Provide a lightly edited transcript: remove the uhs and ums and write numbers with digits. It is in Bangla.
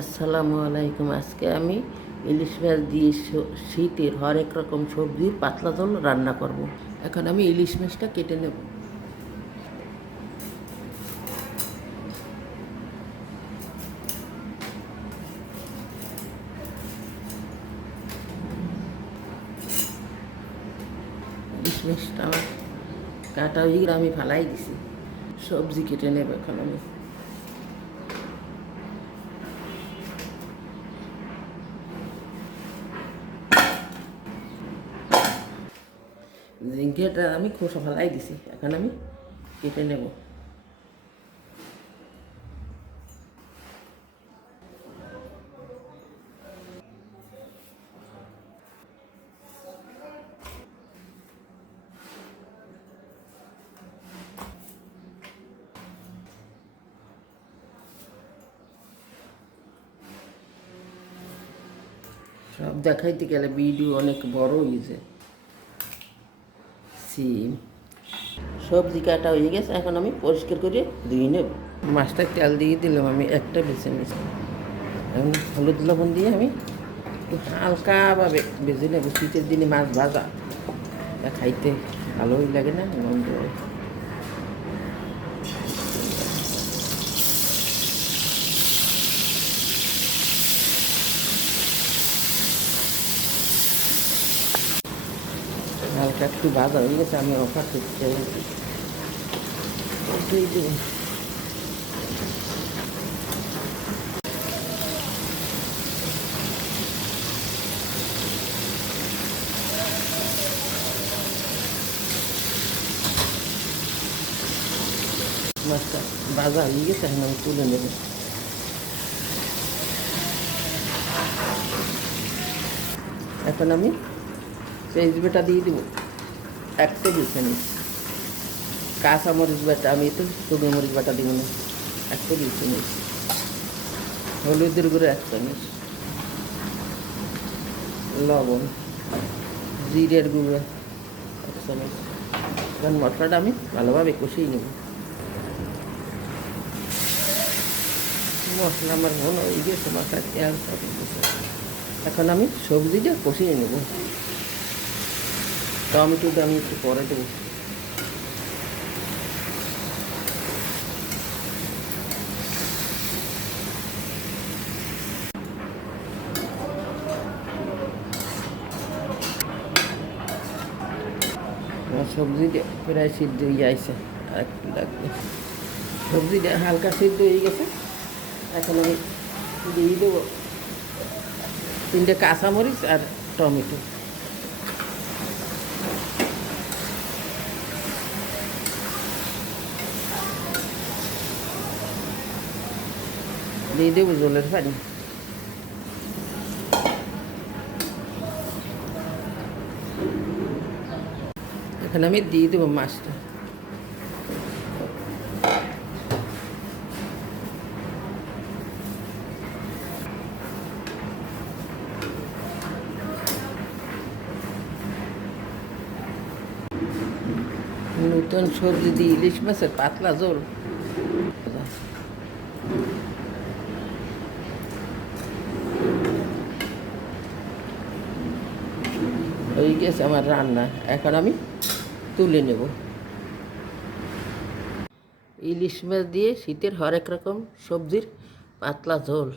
আসসালামু আলাইকুম। আজকে আমি ইলিশ মাছ দিয়ে শীতের হরেক রকম সবজির পাতলা ঝোল রান্না করব। এখন আমি ইলিশ মাছটা কেটে নেব। ইলিশ মাছটা আমার কাটা হয়ে গেলে আমি ফালাই দিছি। সবজি কেটে নেব এখন আমি। ঝিঙ্গেটা আমি খোসা ফালাই দিছি, এখন আমি কেটে নেব। সব দেখাইতে গেলে ভিডিও অনেক বড় হয়েছে। সিম সবজি কাটা হয়ে গেছে, এখন আমি পরিষ্কার করে ধুয়ে নেব। মাছটা তেল দিয়ে দিলাম, আমি একটা বেছে নিয়েছি। এখন হলুদ লবণ দিয়ে আমি একটু হালকাভাবে ভেজে নেব। শীতের দিনে মাছ ভাজা খাইতে ভালোই লাগে না, গন্ধ হয়। হালকা একটু ভাজা হয়ে গেছে, আমি অফার করতে দেব। মাছটা ভাজা হয়ে গেছে, এখন আমি তুলে নেব। এখন আমি পেঁয়াজ বাটা দিয়ে দেবো 1 টেবিল চামচ। কাঁচা মরিচ বাটা, আমি তো শুকনো মরিচ বাটা দিব না। 1 টেবিল চামচ হলুদের গুঁড়ো, 1 চামচ লবণ, জিরের গুঁড়ো 1 চামচ। এখন মশলাটা আমি ভালোভাবে কষিয়ে নেব। মশলা আমার মনে হয়ে গেছে, মশলা তেল সব গেছে। এখন আমি সবজিটা কষিয়ে নেব। টমেটোটা আমি একটু পরে দেবো। সবজিটা প্রায় সিদ্ধ হয়ে আসছে, আর একটু লাগবে। সবজিটা হালকা সিদ্ধ হয়ে গেছে, এখন আমি দিয়ে দেবো 3টে কাঁচামরিচ আর টমেটো। দিয়ে দেবো জলের পানি। এখন আমি দিয়ে দেবো মাছটা। নতুন সবজি দিয়ে ইলিশ মাছের পাতলা ঝোল হয়ে গেছে আমার রান্না। এখন আমি তুলে নেব। ইলিশ মাছ দিয়ে শীতের হরেক রকম সবজির পাতলা ঝোল।